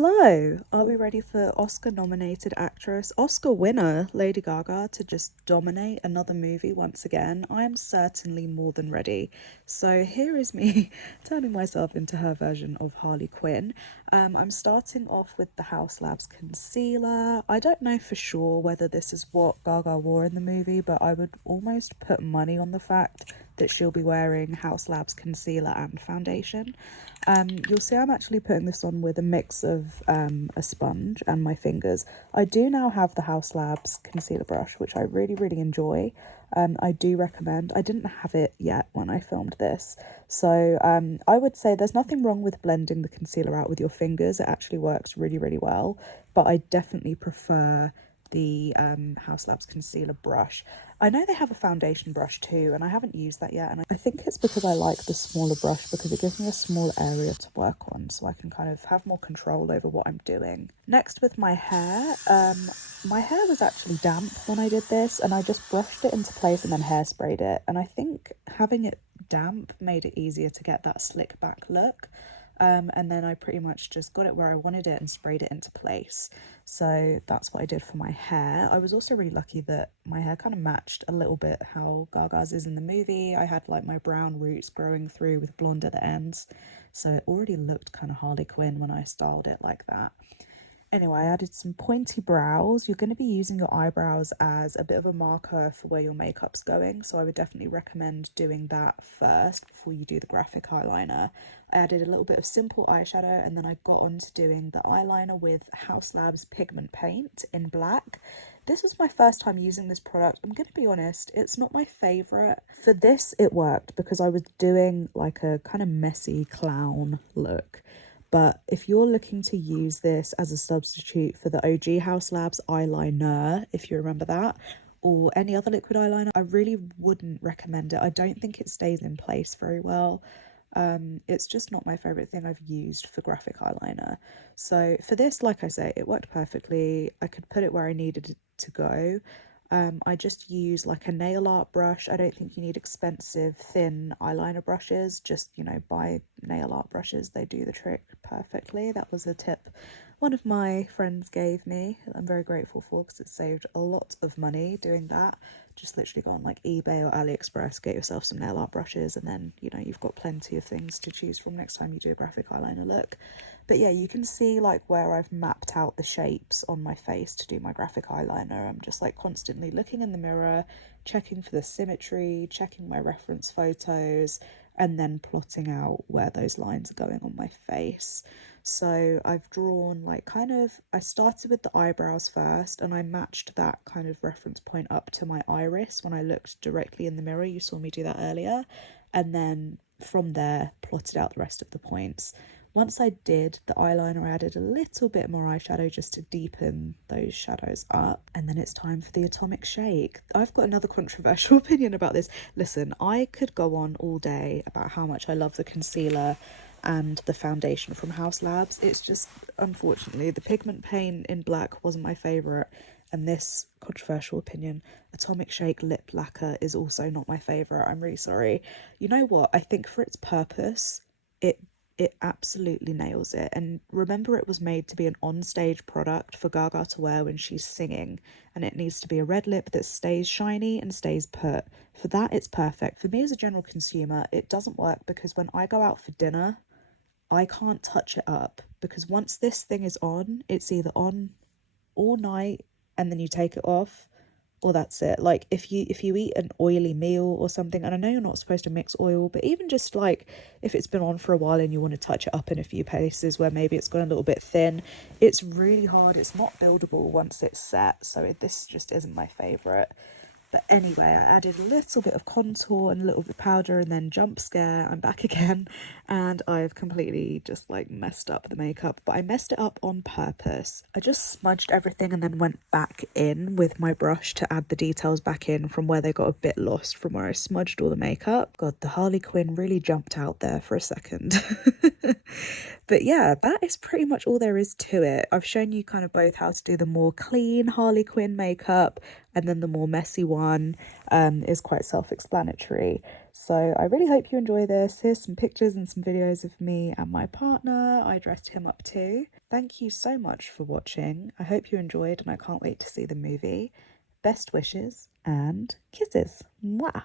Hello, are we ready for Oscar nominated actress, Oscar winner Lady Gaga to just dominate another movie once again? I am certainly more than ready. So here is me turning myself into her version of Harley Quinn. I'm starting off with the Haus Labs concealer. I don't know for sure whether this is what Gaga wore in the movie, but I would almost put money on the fact that she'll be wearing Haus Labs concealer and foundation. You'll see I'm actually putting this on with a mix of a sponge and my fingers. I do now have the Haus Labs concealer brush, which I really enjoy. I do recommend. I didn't have it yet when I filmed this, so I would say there's nothing wrong with blending the concealer out with your fingers. It actually works really well, but I definitely prefer the Haus Labs concealer brush. I know they have a foundation brush too, and I haven't used that yet, and I think it's because I like the smaller brush because it gives me a smaller area to work on, so I can kind of have more control over what I'm doing. Next, with my hair was actually damp when I did this, and I just brushed it into place and then hairsprayed it, and I think having it damp made it easier to get that slick back look. And then I pretty much just got it where I wanted it and sprayed it into place. So that's what I did for my hair. I was also really lucky that my hair kind of matched a little bit how Gaga's is in the movie. I had like my brown roots growing through with blonde at the ends, so it already looked kind of Harley Quinn when I styled it like that. Anyway, I added some pointy brows. You're going to be using your eyebrows as a bit of a marker for where your makeup's going, so I would definitely recommend doing that first before you do the graphic eyeliner. I added a little bit of simple eyeshadow, and then I got on to doing the eyeliner with Haus Labs pigment paint in black. This was my first time using this product. I'm going to be honest, it's not my favourite. For this, it worked because I was doing like a kind of messy clown look. But if you're looking to use this as a substitute for the OG Haus Labs eyeliner, if you remember that, or any other liquid eyeliner, I really wouldn't recommend it. I don't think it stays in place very well. It's just not my favourite thing I've used for graphic eyeliner. So for this, like I say, it worked perfectly. I could put it where I needed it to go. I just use like a nail art brush. I don't think you need expensive thin eyeliner brushes. Just, buy nail art brushes. They do the trick perfectly. That was a tip one of my friends gave me. I'm very grateful for because it saved a lot of money doing that. Just literally go on like eBay or AliExpress, get yourself some nail art brushes, and then, you've got plenty of things to choose from next time you do a graphic eyeliner look. But yeah, you can see like where I've mapped out the shapes on my face to do my graphic eyeliner. I'm just like constantly looking in the mirror, checking for the symmetry, checking my reference photos, and then plotting out where those lines are going on my face. So I've drawn I started with the eyebrows first, and I matched that kind of reference point up to my iris when I looked directly in the mirror. You saw me do that earlier. And then from there, plotted out the rest of the points. Once I did the eyeliner, I added a little bit more eyeshadow just to deepen those shadows up. And then it's time for the atomic shake. I've got another controversial opinion about this. Listen, I could go on all day about how much I love the concealer and the foundation from Haus Labs. It's just, unfortunately, the pigment paint in black wasn't my favourite. And this controversial opinion, Atomic Shake lip lacquer, is also not my favourite. I'm really sorry. You know what? I think for its purpose, it absolutely nails it. And remember, it was made to be an on-stage product for Gaga to wear when she's singing, and it needs to be a red lip that stays shiny and stays put. For that, it's perfect. For me as a general consumer, it doesn't work because when I go out for dinner, I can't touch it up, because once this thing is on, it's either on all night and then you take it off, or that's it. Like if you eat an oily meal or something, and I know you're not supposed to mix oil, but even just like if it's been on for a while and you want to touch it up in a few places where maybe it's gone a little bit thin, it's really hard. It's not buildable once it's set. So this just isn't my favorite. But anyway, I added a little bit of contour and a little bit of powder, and then jump scare, I'm back again, and I've completely just like messed up the makeup, but I messed it up on purpose. I just smudged everything and then went back in with my brush to add the details back in from where they got a bit lost from where I smudged all the makeup. God, the Harley Quinn really jumped out there for a second. But yeah, that is pretty much all there is to it. I've shown you kind of both how to do the more clean Harley Quinn makeup, and then the more messy one is quite self-explanatory. So I really hope you enjoy this. Here's some pictures and some videos of me and my partner. I dressed him up too. Thank you so much for watching. I hope you enjoyed and I can't wait to see the movie. Best wishes and kisses. Mwah!